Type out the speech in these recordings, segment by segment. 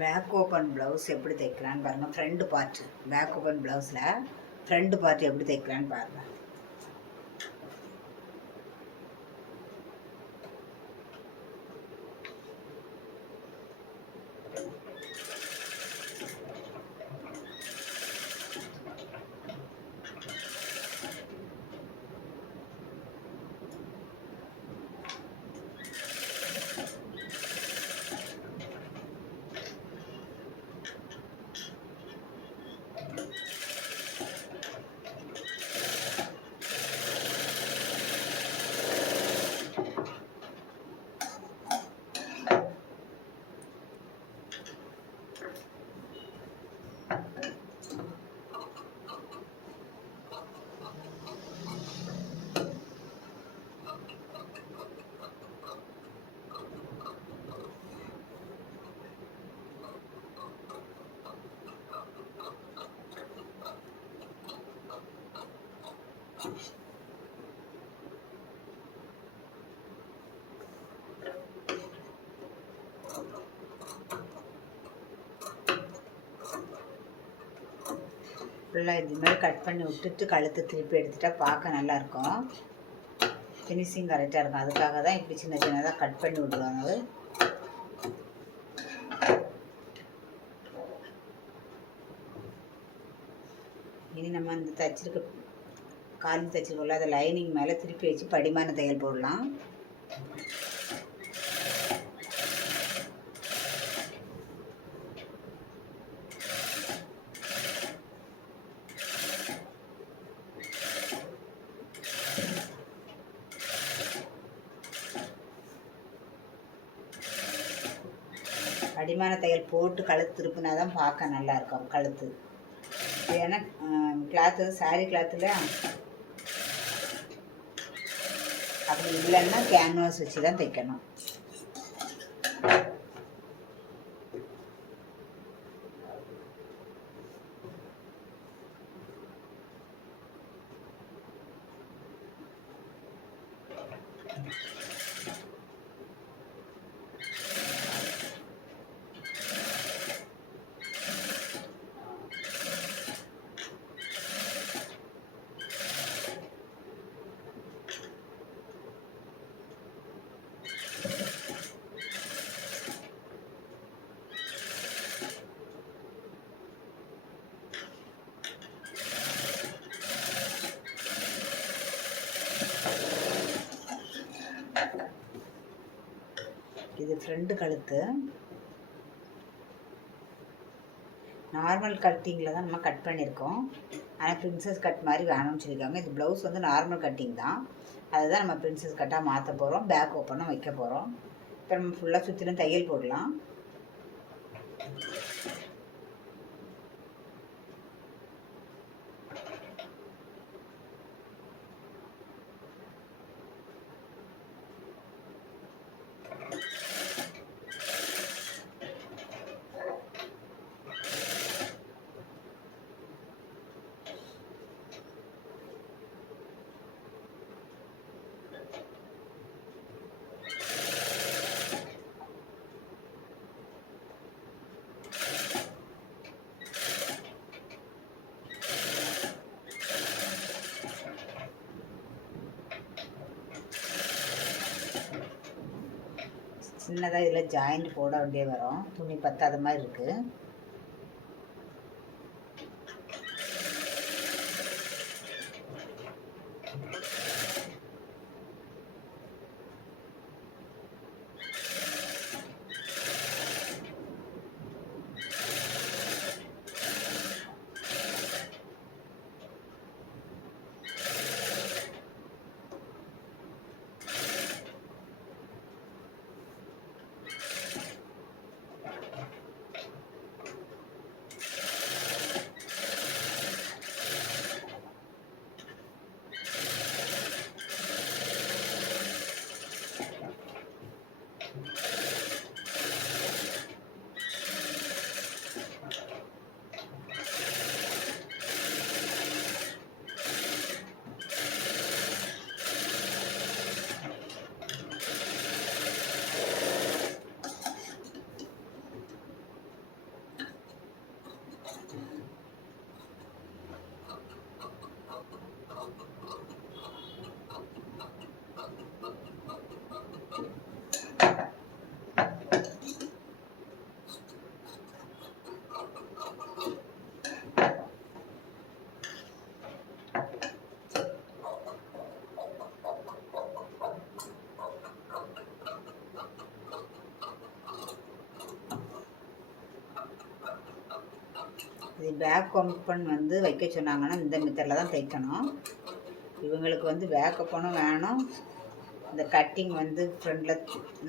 Back open blouse எப்படி தைக்கலான்னு பாருங்கள். Front part back open ப்ளவுஸில் ஃப்ரண்ட் பார்ட் எப்படி தைக்கலான்னு பாருங்கள். ஃபுல்லாக இது மாதிரி கட் பண்ணி விட்டுட்டு கழுத்து திருப்பி எடுத்துட்டா பார்க்க நல்லாயிருக்கும், ஃபினிஷிங் கரெக்டாக இருக்கும். அதுக்காக தான் இப்படி சின்ன சின்னதாக கட் பண்ணி விடுவாங்க. இனி நம்ம இந்த தச்சிருக்க காலி தச்சிருக்கோம்ல, அதை லைனிங் மேலே திருப்பி வச்சு படிமான தையல் போடலாம். அடிமான தையல் போட்டு கழுத்து திருப்பினா தான் பார்க்க நல்லாயிருக்கும் கழுத்து. ஏன்னா கிளாத்து சாரீ கிளாத்தில் அப்படி இல்லைன்னா கேன்வாஸ் வச்சு தான் தைக்கணும். இது ஃப்ரண்ட் கழுத்து. நார்மல் கட்டிங்கில் தான் நம்ம கட் பண்ணியிருக்கோம், ஆனால் பிரின்சஸ் கட் மாதிரி வேணும்னு சொல்லியிருக்காங்க. இது ப்ளவுஸ் வந்து நார்மல் கட்டிங் தான், அதை தான் நம்ம பிரின்சஸ் கட்டாக மாற்ற போகிறோம். பேக் ஓப்பனும் வைக்க போகிறோம். இப்போ நம்ம ஃபுல்லாக சுற்றிலும் தையல் போடலாம். சின்னதாக இதில் ஜாயிண்ட் போட வேண்டிய வரும், துணி பத்தாத மாதிரி இருக்குது. இது பேக் ஓப்பன் வந்து வைக்க சொன்னாங்கன்னா இந்த மெத்தடில் தான் தைக்கணும். இவங்களுக்கு வந்து பேக் ஓப்பனும் வேணும். இந்த கட்டிங் வந்து ஃப்ரண்டில்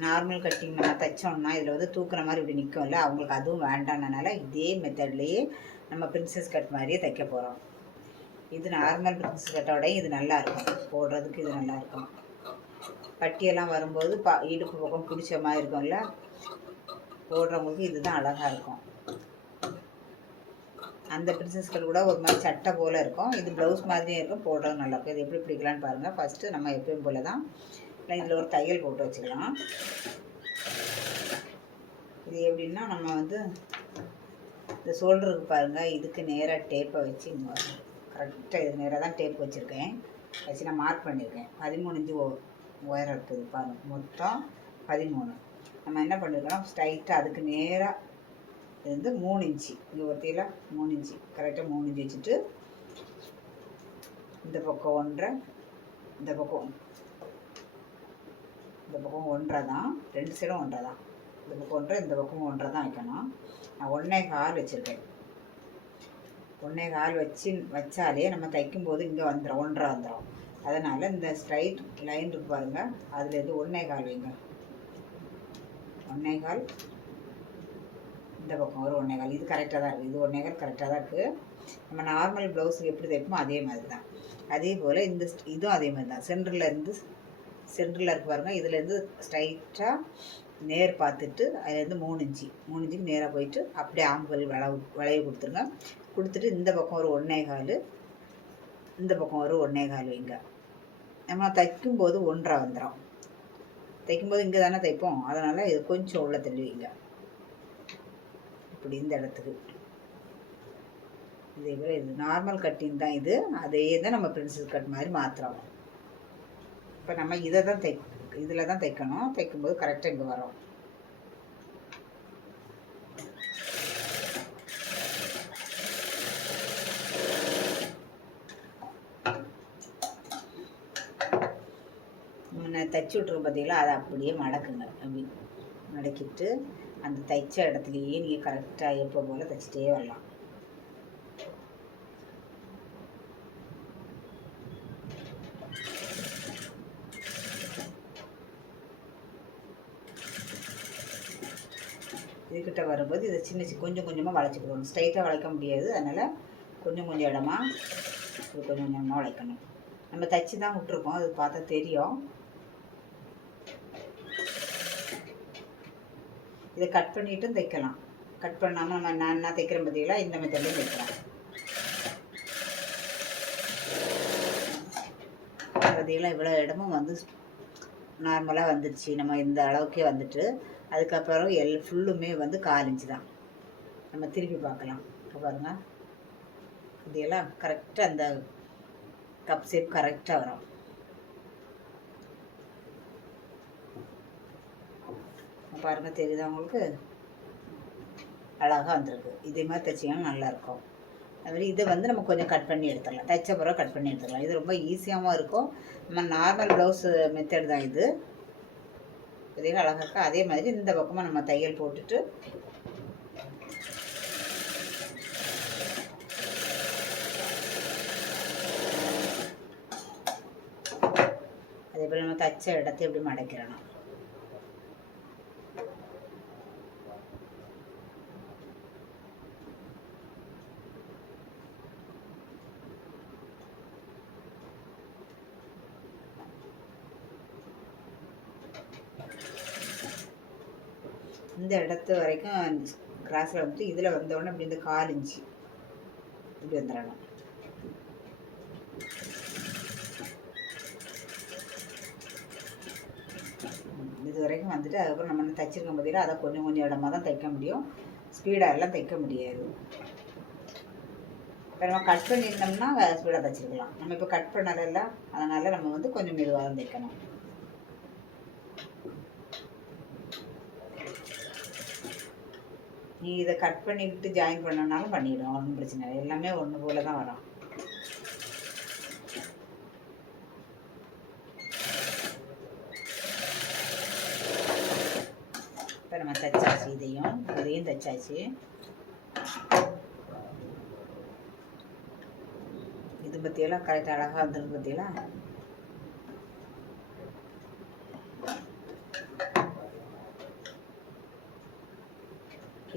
நார்மல் கட்டிங் நம்ம தைச்சோம்னா இதில் வந்து தூக்குற மாதிரி இப்படி நிற்கும்ல, அவங்களுக்கு அதுவும் வேண்டாம்னால இதே மெத்தட்லேயே நம்ம பிரின்சஸ் கட் மாதிரியே தைக்க போகிறோம். இது நார்மல் பிரின்சஸ் கட்டோட இது நல்லாயிருக்கும், போடுறதுக்கு இது நல்லாயிருக்கும். பட்டியெல்லாம் வரும்போது இடுப்பு பக்கம் பிடிச்ச மாதிரி இருக்கும்ல, போடுறவங்களுக்கு இதுதான் அழகாக இருக்கும். அந்த பிரின்சஸ் கட் கூட ஒரு மாதிரி சட்டை போல் இருக்கும், இது ப்ளவுஸ் மாதிரியே இருக்கும், போடுறது நல்லாயிருக்கும். இது எப்படி பிடிக்கலான்னு பாருங்கள். ஃபஸ்ட்டு நம்ம எப்பயும் போல் தான் இதில் ஒரு தையல் போட்டு வச்சுக்கலாம். இது எப்படின்னா நம்ம வந்து இந்த ஷோல்டருக்கு பாருங்கள், இதுக்கு நேராக டேப்பை வச்சு கரெக்டாக இது நேராக தான் டேப் வச்சுருக்கேன், வச்சு நான் மார்க் பண்ணியிருக்கேன். 13 இன்ச்சு உயரம் இருக்குது பாருங்கள், மொத்தம் 13. நம்ம என்ன பண்ணியிருக்கோம், ஸ்ட்ரைட்டாக அதுக்கு நேராக இது வந்து 3 இன்ச்சு, இங்கே ஒருத்தையில் 3 இன்ச்சு கரெக்டாக 3 இன்ச்சு வச்சுட்டு இந்த பக்கம் 1.5, இந்த பக்கம் 1.5 தான், 2 சைடும் 1.5 தான். இந்த பக்கம் 1.5, இந்த பக்கம் 1.5 தான் வைக்கணும். நான் 1.25 வச்சுருக்கேன். 1.25 வச்சாலே நம்ம தைக்கும்போது இங்கே வந்துடும், 1.5 வந்துடும். அதனால் இந்த ஸ்ட்ரைட் லைன் இருக்கு பாருங்கள், அதுலேருந்து 1.25 வைங்க. 1.25 இந்த பக்கம் ஒரு 1.25, இது கரெக்டாக தான் இருக்குது. இது 1.25 கரெக்டாக தான் இருக்குது. நம்ம நார்மல் ப்ளவுஸுக்கு எப்படி தைப்போமோ அதே மாதிரி தான். அதே போல் இதுவும் அதே மாதிரி தான். சென்டரில் இருக்கு பாருங்கள், இதுலேருந்து ஸ்ட்ரைட்டாக நேர் பார்த்துட்டு அதுலேருந்து 3 இன்ச்சுக்கு நேராக போயிட்டு அப்படியே ஆம்பல் வளைவு கொடுத்துருங்க. கொடுத்துட்டு இந்த பக்கம் ஒரு 1.25, இந்த பக்கம் ஒரு 1.25 வைங்க. நம்ம தைக்கும்போது 1.5 வந்துடும். தைக்கும்போது இங்கே தானே தைப்போம், அதனால் இது கொஞ்சம் உள்ள தள்ளுவீங்க இப்படி இந்த இடத்துக்கு. இதே போல் இது நார்மல் கட்டிங் தான், இது அதே தான் நம்ம பிரின்சஸ் கட் மாதிரி மாற்றுறோம். இப்போ நம்ம இதை தான் இதில் தான் தைக்கணும். தைக்கும்போது கரெக்டாக இங்கே வரும். தைச்சி விட்ருவோம் பார்த்தீங்களா, அதை அப்படியே மடக்குங்க. அப்படி மடக்கிட்டு அந்த தைச்ச இடத்துலையே நீங்கள் கரெக்டாக எப்போ போல் தைச்சிட்டே வரலாம். இதுக்கிட்ட வரும்போது இதை கொஞ்சம் கொஞ்சமாக வளைச்சிக்கணும். ஸ்ட்ரைட்டாக வளைக்க முடியாது, அதனால் கொஞ்சம் இடமா இது கொஞ்சம் கொஞ்சமாக வளைக்கணும். நம்ம தைச்சி தான் விட்ருக்கோம், அது பார்த்தா தெரியும். இதை கட் பண்ணிவிட்டும் தைக்கலாம். கட் பண்ணாமல் நம்ம நான் தைக்கிறேன் பார்த்தீங்களா, இந்த மெத்தட்லேயும் தைக்கலாம். பார்த்தீங்களா, இவ்வளோ இடமும் வந்து நார்மலாக வந்துடுச்சு. நம்ம இந்த அளவுக்கே வந்துட்டு அதுக்கப்புறம் ஃபுல்லுமே வந்து 4 இன்ச்சு தான். நம்ம திருப்பி பார்க்கலாம். இப்போ பாருங்கள், இதெல்லாம் கரெக்டாக அந்த கப் ஷேப் கரெக்டாக வரும். பாருங்கள், தெரியுதா உங்களுக்கு, அழகாக வந்திருக்கு. இதே மாதிரி தைச்சிங்கன்னா நல்லாயிருக்கும். அதுமாதிரி இதை வந்து நம்ம கொஞ்சம் கட் பண்ணி எடுத்துடலாம். தைச்ச பிறகு கட் பண்ணி எடுத்துடலாம். இது ரொம்ப ஈஸியாகவும் இருக்கும். நம்ம நார்மல் ப்ளவுஸ் மெத்தட் தான் இது. இதே அழகாக இருக்கா. அதே மாதிரி இந்த பக்கமாக நம்ம தையல் போட்டுட்டு அதே போல் நம்ம தைச்ச இடத்த எப்படி மடக்கிறணும். இந்த இடத்து வரைக்கும் கிராஸில் வந்துட்டு இதில் வந்தோடனே அப்படி இந்த 4 இன்ச்சு இப்படி வந்துடணும். இது வரைக்கும் வந்துட்டு அதுக்கப்புறம் நம்ம தைச்சிருக்க பார்த்தீங்கன்னா அதை கொஞ்சம் இடமா தான் தைக்க முடியும், ஸ்பீடாக எல்லாம் தைக்க முடியாது. இப்போ நம்ம கட் பண்ணியிருந்தோம்னா ஸ்பீடாக தைச்சிருக்கலாம். நம்ம இப்போ கட் பண்ணதில்ல, அதனால் நம்ம வந்து கொஞ்சம் மெதுவாக தான் தைக்கணும். நீ இதை கட் பண்ணிக்கிட்டு ஜாயின் பண்ணனாலும் பண்ணிவிடும், ஒன்றும் பிரச்சனை இல்லை. எல்லாமே ஒன்று போல தான் வரும். இப்போ நம்ம தைச்சாச்சு, இதையும் தைச்சாச்சு. பற்றியெல்லாம் கரெக்டாக அழகாக வந்துருக்கு பற்றியெல்லாம்.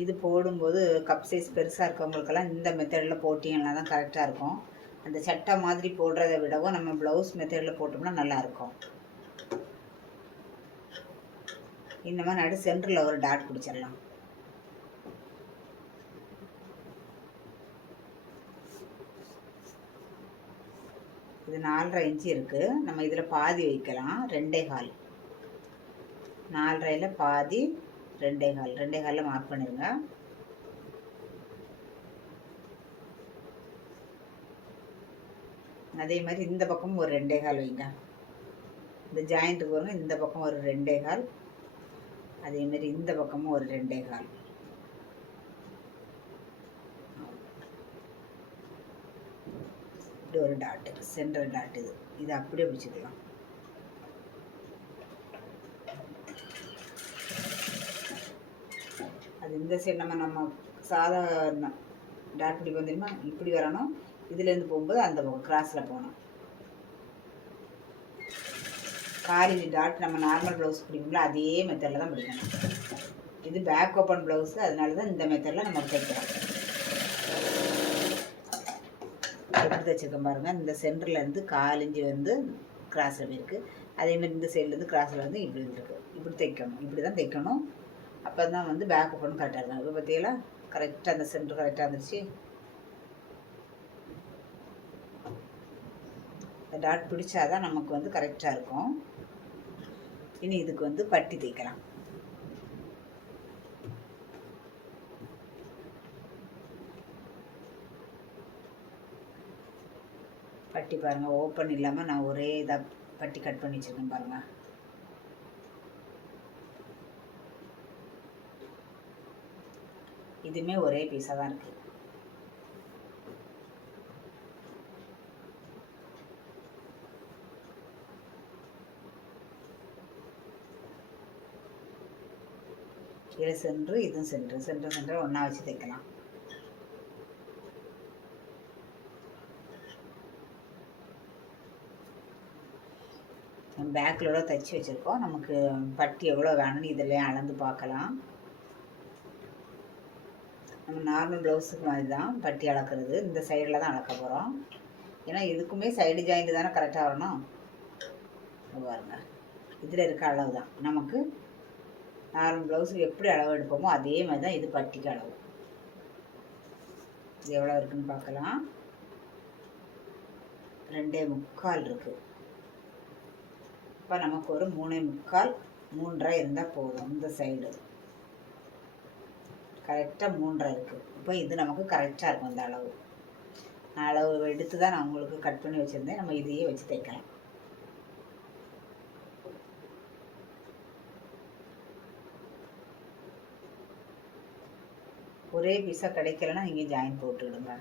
இது போடும்போது கப் சைஸ் பெருசாக இருக்கவங்களுக்கெல்லாம் இந்த மெத்தடில் போட்டிங்கன்னா தான் கரெக்டாக இருக்கும். அந்த சட்டை மாதிரி போடுறத விடவும் நம்ம ப்ளவுஸ் மெத்தடில் போட்டோம்னா நல்லாயிருக்கும். இந்த மாதிரி நடு சென்டரில் ஒரு டாட் பிடிச்சிடலாம். இது 4.5 இன்ச்சு இருக்குது. நம்ம இதில் பாதி வைக்கலாம். 2.25. 4.5ல் பாதி 2.25. 2.25ல் மார்க் பண்ணிடுங்க. அதே மாதிரி இந்த பக்கமும் ஒரு 2.25 வைங்க. இந்த ஜாயிண்ட்டுக்கு வருங்க. இந்த பக்கம் ஒரு 2.25. அதே மாதிரி இந்த பக்கமும் ஒரு 2.25. இப்படி ஒரு டாட்டு, சென்டர் டாட். இது அப்படியே பிடிச்சிக்கலாம். அது இந்த சைடு நம்ம சாதா டாட் பிடி வந்துடுமா, இப்படி வரணும். இதுலேருந்து போகும்போது அந்த பக்கம் கிராஸில் போகணும். காலேஜ் டாட் நம்ம நார்மல் ப்ளவுஸ் பிடிக்கும்ல அதே மெத்தடில் தான் பிடிக்கணும். இது பேக் ஓப்பன் ப்ளவுஸு, அதனால தான் இந்த மெத்தடில் நம்ம தைக்கிறோம். எப்படி தைச்சிருக்கோம் பாருங்கள். இந்த சென்டர்லேருந்து 1/4 இன்ச்சு வந்து கிராஸில் போயிருக்கு. அதேமாதிரி இந்த சைட்லேருந்து கிராஸில் வந்து இப்படி வந்துருக்கு. இப்படி தைக்கணும். இப்படி தான் தைக்கணும். அப்போ தான் வந்து பேக் ஓப்பன் கரெக்டாக இருக்கும். இப்போ பார்த்தீங்களா கரெக்டாக அந்த சென்டர் கரெக்டாக இருந்துச்சு. இந்த டாட் பிடிச்சாதான் நமக்கு வந்து கரெக்டாக இருக்கும். இனி இதுக்கு வந்து பட்டி தைக்கலாம். பட்டி பாருங்கள், ஓப்பன் இல்லாமல் நான் ஒரே இதாக பட்டி கட் பண்ணி வச்சுருக்கேன் பாருங்கள். இதுவுமே ஒரே பீஸாக தான் இருக்குது. இது சென்ட்ரு, இதுவும் சென்ட்ரு. சென்டர் ஒன்றா வச்சு தைக்கலாம். பேக்கிலோட தைச்சி வச்சுருக்கோம். நமக்கு பட்டி எவ்வளோ வேணும்னு இதில் அளந்து பார்க்கலாம். நம்ம நார்மல் ப்ளவுஸுக்கு மாதிரி தான் பட்டி அளக்கிறது. இந்த சைடில் தான் அளக்க போகிறோம். ஏன்னா இதுக்குமே சைடு ஜாயிண்ட்டு தானே கரெக்டாக வரணும். பாருங்க, இதில் இருக்க அளவு தான் நமக்கு நார்மல் ப்ளவுஸுக்கு எப்படி அளவு எடுப்போமோ அதே மாதிரி தான் இது பட்டிக்கு அளவு. இது எவ்வளோ இருக்குதுன்னு பார்க்கலாம். 2.25 இருக்குது. இப்போ நமக்கு ஒரு 3.25 3.5 இருந்தால் போதும். இந்த சைடு கரெக்டாக 3.5 இருக்குது. இப்போ இது நமக்கு கரெக்டாக இருக்கும். இந்த அளவு அளவு எடுத்து தான் நான் உங்களுக்கு கட் பண்ணி வச்சுருந்தேன். நம்ம இதையே வச்சு தைக்கலாம். ஒரே பீஸாக கிடைக்கலன்னா இங்கே ஜாயின் போட்டுவிடுங்க.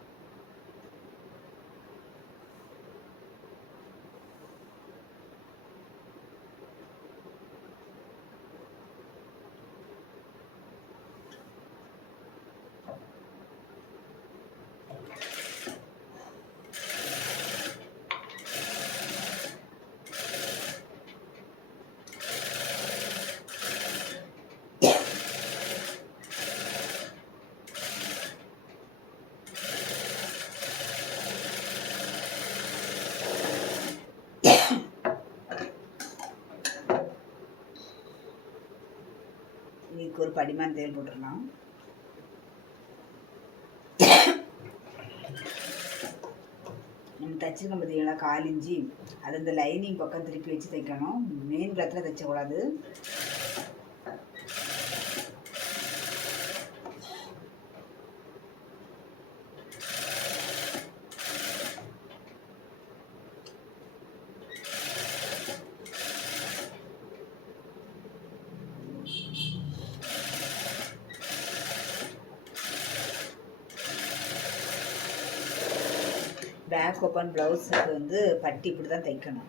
இதுக்கு ஒரு படிமான தேல் போட்டுடலாம். நம்ம தைச்சிருக்கோம் பார்த்தீங்களா 1/4 இன்ச்சு, அது இந்த லைனிங் பக்கம் திருப்பி வச்சு தைக்கணும். மெயின் கிளாத்தில் தைச்சக்கூடாது. பேக் ஓப்பன் ப்ளவுஸுக்கு வந்து பட்டி இப்படி தான் தைக்கணும்.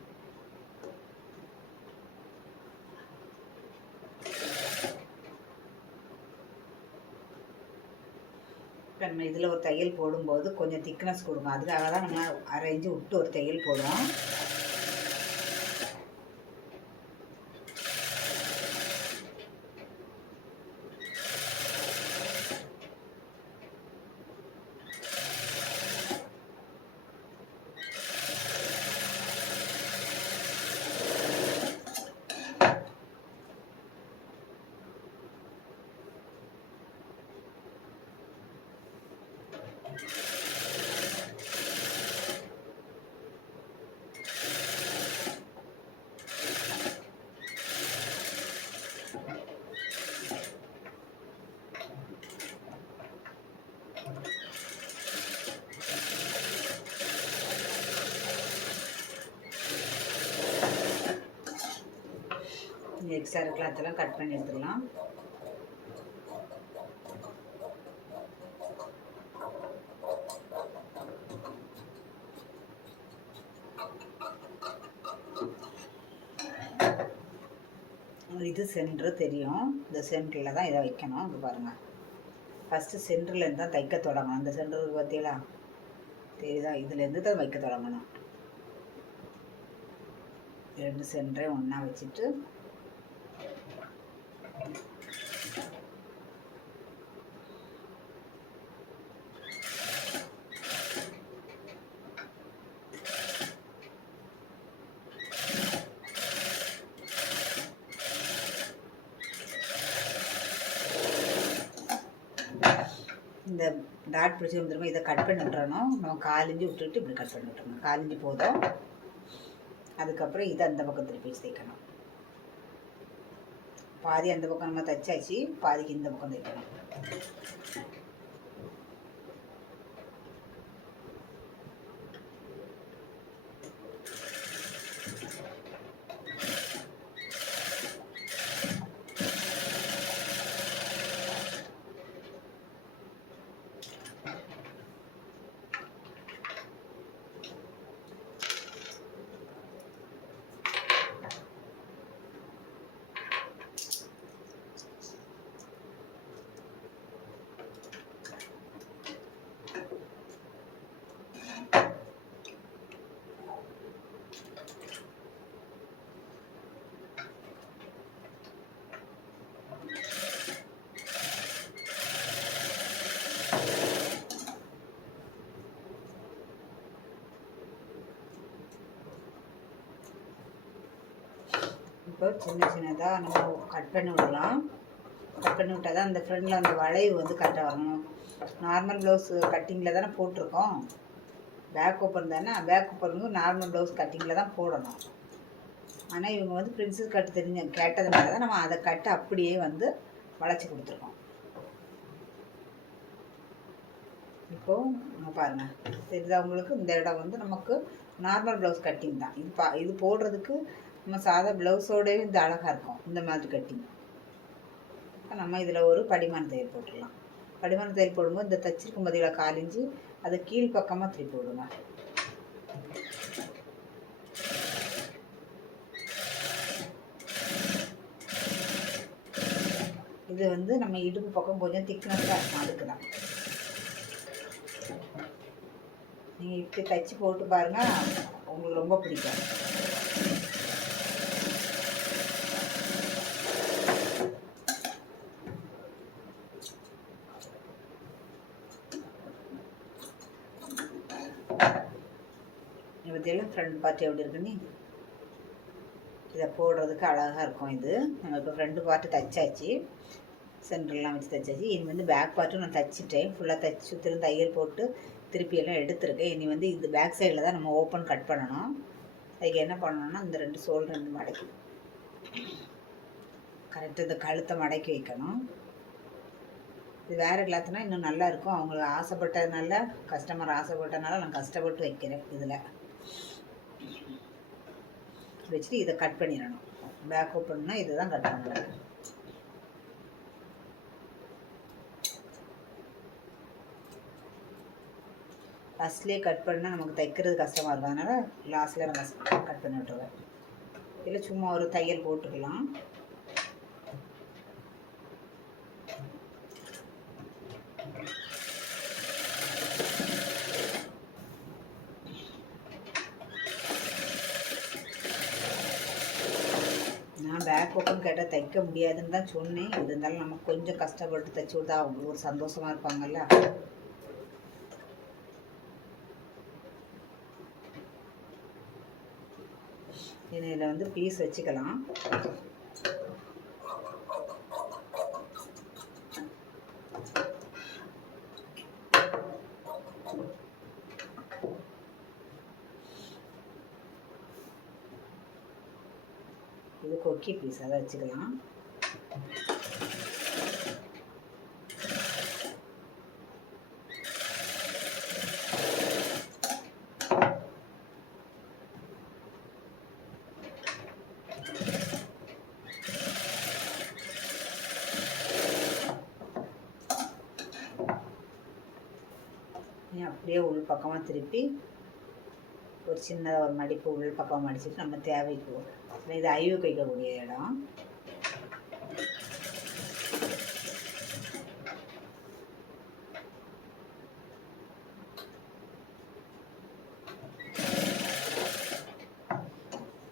இப்போ நம்ம இதில் ஒரு தையல் போடும்போது கொஞ்சம் திக்னஸ் கொடுக்கும், அதுக்காக தான் நம்ம அரை இன்ச்சு விட்டு ஒரு தையல் போடுவோம். எக்ஸ்ட்ரா இருக்கலாம், அதெல்லாம் கட் பண்ணி எடுத்துக்கலாம். இது சென்ட்ரு தெரியும், இந்த சென்டரில் தான் இதை வைக்கணும். இங்கே பாருங்கள், ஃபஸ்ட்டு சென்டர்லேருந்து தான் தைக்க தொடங்கணும். இந்த சென்டருக்கு பார்த்தீங்களா தெரியுதா, இதுலேருந்து தான் வைக்க தொடங்கணும். ரெண்டு சென்டரையும் ஒன்றா வச்சுட்டு இந்த டாட் பிடிச்சி வந்துருமா, இதை கட் பண்ணி விட்டுறணும். நம்ம 1/4 இன்ச்சு விட்டுட்டு இப்படி கட் பண்ணி விட்டுறணும். 1/4 இன்ச்சு போதும். அதுக்கப்புறம் இதை அந்த பக்கம் திருப்பி தைக்கணும். பாதி அந்த பக்கம் நம்ம தைச்சாச்சு, பாதிக்கு இந்த பக்கம் தைக்கணும். இப்போ சின்ன சின்னதாக நம்ம கட் பண்ணி விடலாம். கட் பண்ணி விட்டால் தான் அந்த ஃப்ரண்டில் அந்த வளைவு வந்து கரெக்டாக வரணும். நார்மல் ப்ளவுஸ் கட்டிங்கில் தானே போட்டிருக்கோம், பேக் ஓப்பன் தானே, பேக் ஓப்பனுக்கு நார்மல் ப்ளவுஸ் கட்டிங்கில் தான் போடணும். ஆனால் இவங்க வந்து பிரின்சஸ் கட்டு கேட்டதுனால தான் நம்ம அதை கட்டு அப்படியே வந்து வளைச்சி கொடுத்துருக்கோம். இப்போது நம்ம பாருங்கள் தெரியுதா உங்களுக்கு, இந்த இடம் வந்து நமக்கு நார்மல் ப்ளவுஸ் கட்டிங் தான். இது போடுறதுக்கு நம்ம சாதா ப்ளவுஸோடவே இந்த அழகாக இருக்கும் இந்த மாதிரி கட்டிங். இப்போ நம்ம இதில் ஒரு படிமான தையல் போட்டுடலாம். படிமான தையல் போடும்போது இந்த தச்சிருக்கும் பதிலாக 1/4 இன்ச்சு அதை கீழ் பக்கமாக திருப்பி விடுங்க. இது வந்து நம்ம இடுப்பு பக்கம் கொஞ்சம் திக்னஸாக இருக்கும், அதுக்கு தான். நீங்கள் இப்படி தைச்சி போட்டு பாருங்கள், உங்களுக்கு ரொம்ப பிடிக்கும். பார்த்தீங்கன்னா ஃப்ரண்ட் பார்ட் எப்படி இருக்குன்னு, இதை போடுறதுக்கு அழகாக இருக்கும். இது நம்ம இப்போ ஃப்ரண்ட் பார்ட்டு தைச்சாச்சு, சென்டர்லாம் வச்சு தைச்சாச்சு. இனி வந்து பேக் பார்ட்டும் நான் தைச்சிட்டேன், ஃபுல்லாக தைச்சி சுற்றிலும் தையல் போட்டு திருப்பியெல்லாம் எடுத்துருக்கேன். இனி வந்து இந்த பேக் சைடில் தான் நம்ம ஓப்பன் கட் பண்ணணும். அதுக்கு என்ன பண்ணணும்னா இந்த 2 சோல் 2 மடக்கி கரெக்டாக இந்த கழுத்தை மடக்கி வைக்கணும். இது வேறு கிளாத்துனா இன்னும் நல்லா இருக்கும். அவங்களுக்கு ஆசைப்பட்டதுனால, கஸ்டமர் ஆசைப்பட்டதுனால நான் கஷ்டப்பட்டு வைக்கிறேன். இதில் வச்சுட்டு இதை கட் பண்ணிடணும். பேக் ஓப்பன்னா இதை தான் கட் பண்ணணும். ஃபஸ்ட்லேயே கட் பண்ணால் நமக்கு தைக்கிறது கஷ்டமாக இருக்கும், அதனால் லாஸ்ட்டில் நம்ம கட் பண்ணி விட்டுருவேன். இதில் சும்மா ஒரு தையல் போட்டுக்கலாம். ஓப்பன் கேட்டால் தைக்க முடியாதுன்னு தான் சொன்னேன். இருந்தாலும் நம்ம கொஞ்சம் கஷ்டப்பட்டு தைச்சி கொடுத்தா அவங்க ஒரு சந்தோஷமாக இருப்பாங்கல்ல. இதில் வந்து பீஸ் வச்சுக்கலாம். இது கொக்கி பீஸ் அதை வச்சுக்கலாம். அப்படியே உள் பக்கமாக திருப்பி ஒரு சின்னதாக ஒரு மடிப்பு உள் பக்கம் மடிச்சுட்டு நம்ம தேவைக்கு இது ஐவுக்கு வைக்கக்கூடிய இடம்.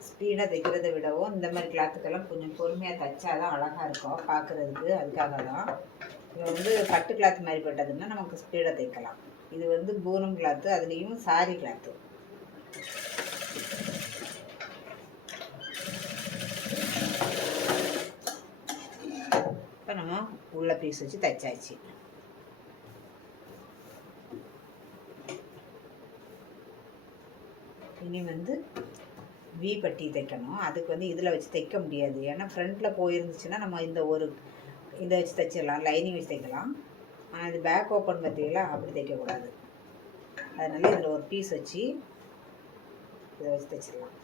ஸ்பீடாக தைக்கிறத விடவும் இந்த மாதிரி கிளாத்துக்கெல்லாம் கொஞ்சம் பொறுமையாக தைச்சாதான் அழகாக இருக்கும் பார்க்குறதுக்கு. அதுக்காக தான் இது வந்து பட்டு கிளாத் மாதிரி பட்டதுன்னா நமக்கு ஸ்பீடாக தைக்கலாம். இது வந்து பூனம் கிளாத்து, அதுலேயும் சாரி கிளாத்து. இப்போ நம்ம உள்ள பீஸ் வச்சு தைச்சாச்சு. இனி வந்து வி பட்டி தைக்கணும். அதுக்கு வந்து இதில் வச்சு தைக்க முடியாது, ஏன்னா ஃப்ரண்ட்டில் போயிருந்துச்சுன்னா நம்ம இதை வச்சு தைச்சிடலாம், லைனிங் வச்சு தைக்கலாம். ஆனால் இது பேக் ஓப்பன் பார்த்தீங்களா, அப்படி தைக்கக்கூடாது. அதனால இதில் ஒரு பீஸ் வச்சு இதை வச்சு தைச்சிடலாம்.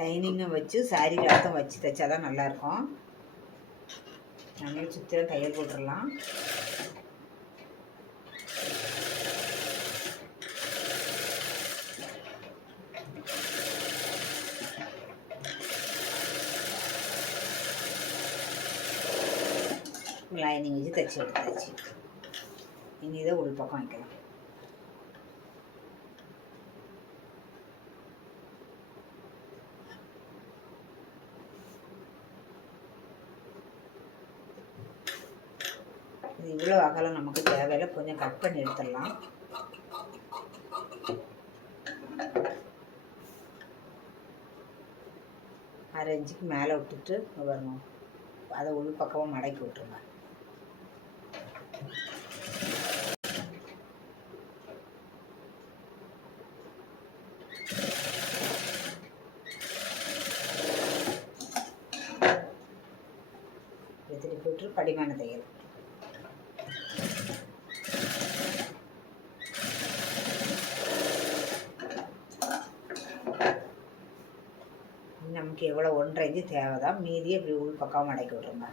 லைனிங்கும் வச்சு சாரி கிளாத்தும் வச்சு தைச்சாதான் நல்லாயிருக்கும். நம்ம சுற்றிலும் தையல் போட்டுடலாம். லைனிங் வச்சு தைச்சி எடுத்தாச்சு. இனி இதை உள் பக்கம் வைக்கலாம். இது இவ்வளோ அகலம் நமக்கு தேவையில்லை, கொஞ்சம் கட் பண்ணி எடுத்துடலாம். அரை இன்ச்சுக்கு மேலே விட்டுட்டு வரணும், அதை உள் பக்கமாக மடக்கி விட்டுருங்க. திருப்பி விட்டு படிமான தையல். நமக்கு எவ்வளோ 1.5 இன்ச்சு தேவைதான், மீதியே இப்படி உள் பக்கம் மடக்கி விட்ருங்க.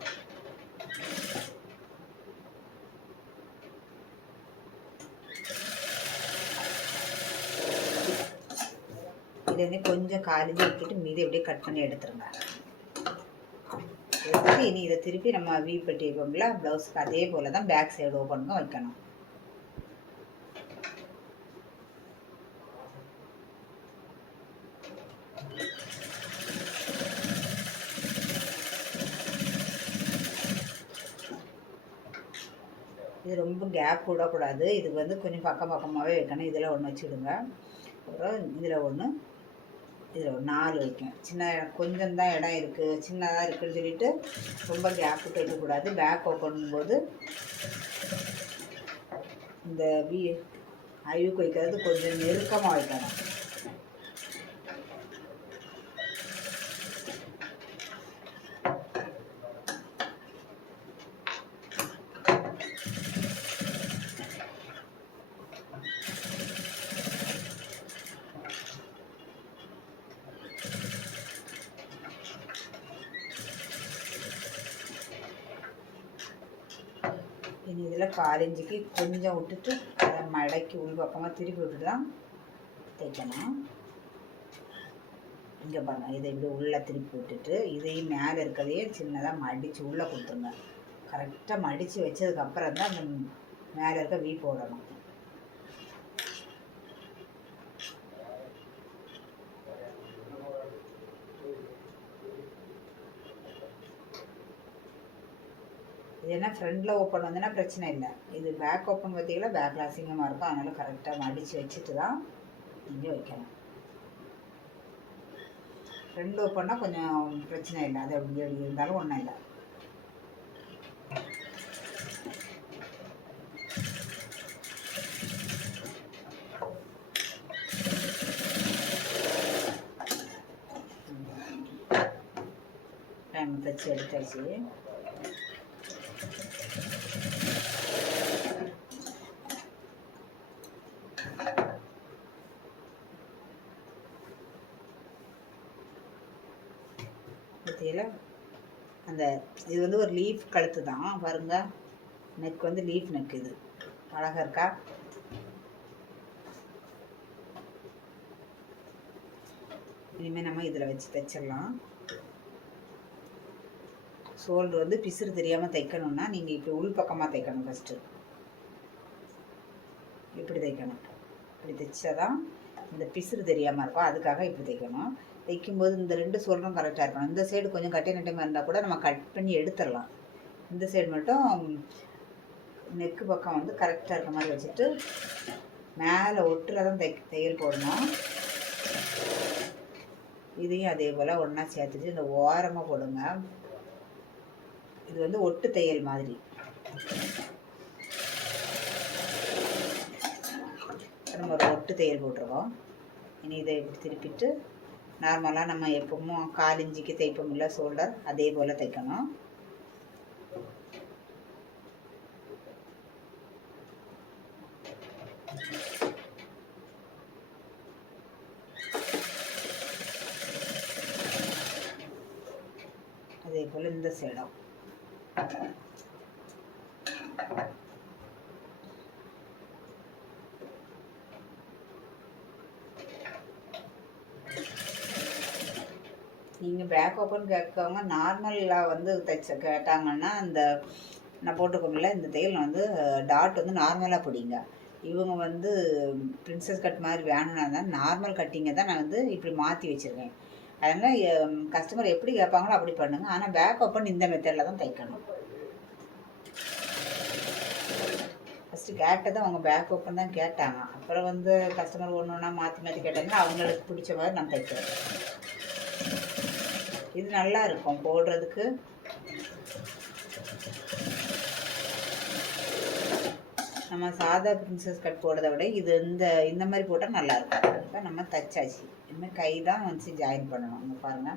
இது வந்து கொஞ்சம் காலிஞ்சு விட்டுட்டு மீதி அப்படியே கட் பண்ணி எடுத்துருங்க. எடுத்துட்டு இனி இதை திருப்பி நம்ம வீ பட்டி வைப்போம்ல ப்ளவுஸுக்கு, அதே போல் தான் பேக் சைடு ஓப்பனுங்க வைக்கணும். இது ரொம்ப கேப் விடக்கூடாது, இதுக்கு வந்து கொஞ்சம் பக்கம் பக்கமாகவே வைக்கணும். இதில் ஒன்று வச்சுடுங்க, அப்புறம் இதில் ஒன்று, இதில் ஒரு 4 வைக்கும். சின்ன கொஞ்சம் தான் இடம் இருக்குது, சின்னதாக இருக்குதுன்னு சொல்லிட்டு ரொம்ப கேப் விட்டு வைக்கக்கூடாது. பேக் ஓப்பன் போது இந்த ஐவுக்கு வைக்கிறது கொஞ்சம் நெருக்கமாக வைக்கணும். இனி இதில் 4 இன்ச்சுக்கு கொஞ்சம் விட்டுட்டு அதை மடக்கி உள் பக்கமாக திருப்பி விட்டு தான் தைக்கணும். இங்கே பாருங்கள், இதை இப்படி உள்ளே திருப்பி விட்டுட்டு இதையும் மேலே இருக்கிறதையே சின்னதாக மடித்து உள்ளே கொடுத்துருங்க. கரெக்டாக மடித்து வச்சதுக்கப்புறம் தான் அந்த மேலே இருக்க வீ போடணும். இது என்ன ஃப்ரண்டில் ஓப்பன் வந்துன்னா பிரச்சனை இல்லை. இது பேக் ஓப்பன் பார்த்தீங்கன்னா பேக்கில் அசிங்கமாக இருக்கும். அதனால் கரெக்டாக மடித்து வச்சுட்டு தான் இங்கே வைக்கணும். ஃப்ரண்ட் ஓப்பன்னா கொஞ்சம் பிரச்சனை இல்லை. அது அப்படி அப்படி இருந்தாலும் ஒன்றும் இல்லை. நம்ம தைச்சி எடுத்தாச்சு. பற்றியில் அந்த இது வந்து ஒரு லீஃப் கழுத்து தான் பாருங்க. நெக் வந்து லீஃப் நெக். இது அழகாக இருக்கா? இனிமேல் நம்ம இதில் வச்சு தைச்சிடலாம். ஷோல்டர் வந்து பிசுறு தெரியாமல் தைக்கணும்னா நீங்கள் இப்படி உள் பக்கமாக தைக்கணும். ஃபஸ்ட்டு இப்படி தைக்கணும். இப்படி தைச்சாதான் இந்த பிசுறு தெரியாமல் இருக்கும். அதுக்காக இப்படி தைக்கணும். தைக்கும்போது இந்த 2 ஷோல்டரும் கரெக்டாக இருக்கணும். இந்த சைடு கொஞ்சம் கட்டி நட்டமாக இருந்தால் கூட நம்ம கட் பண்ணி எடுத்துடலாம். இந்த சைடு மட்டும் நெக்கு பக்கம் வந்து கரெக்டாக இருக்க மாதிரி வச்சுட்டு மேலே ஒட்டில் தான் தையல் போடணும். இதையும் அதே போல் ஒன்றா சேர்த்துட்டு இந்த ஓரமாக போடுங்க. இது வந்து ஒட்டு தையல் மாதிரி. நம்ம ஒரு ஒட்டு தையல் போட்டிருக்கோம். இனி இதை இப்படி திருப்பிட்டு நார்மலாக நம்ம எப்பவும் 1/4 இன்ச்சுக்கு தைப்போம்ல ஷோல்டர், அதே போல் தைக்கணும். அதே போல் இந்த சைடும் நீங்கள் பேக் ஓப்பன் கேட்கவங்க நார்மலாக வந்து கேட்டாங்கன்னா அந்த நான் போட்டுக்கோங்கள இந்த தையல் வந்து டாட் வந்து நார்மலாக பிடிங்க. இவங்க வந்து பிரின்சஸ் கட் மாதிரி வேணும்னா தான் நார்மல் கட்டிங்கை தான் நான் வந்து இப்படி மாற்றி வச்சுருக்கேன். அதனால் கஸ்டமர் எப்படி கேட்பாங்களோ அப்படி பண்ணுங்கள். ஆனால் பேக் ஓப்பன் இந்த மெத்தடில் தான் தைக்கணும். ஃபஸ்ட்டு கேட்டதை அவங்க பேக் ஓப்பன் தான் கேட்டாங்க. அப்புறம் வந்து கஸ்டமர் ஒன்று ஒன்றா மாற்றி மாற்றி கேட்டாங்கன்னா அவங்களுக்கு பிடிச்ச மாதிரி நான் தைக்கிறேன். இது நல்லா இருக்கும் போடுறதுக்கு. நம்ம சாதா பிரின்சஸ் கட் போடுறத விட இது இந்த மாதிரி போட்டால் நல்லாயிருக்கும். இப்போ நம்ம தைச்சாச்சு. இனிமேல் கை தான் வச்சு ஜாயின் பண்ணணும். இங்கே பாருங்கள்.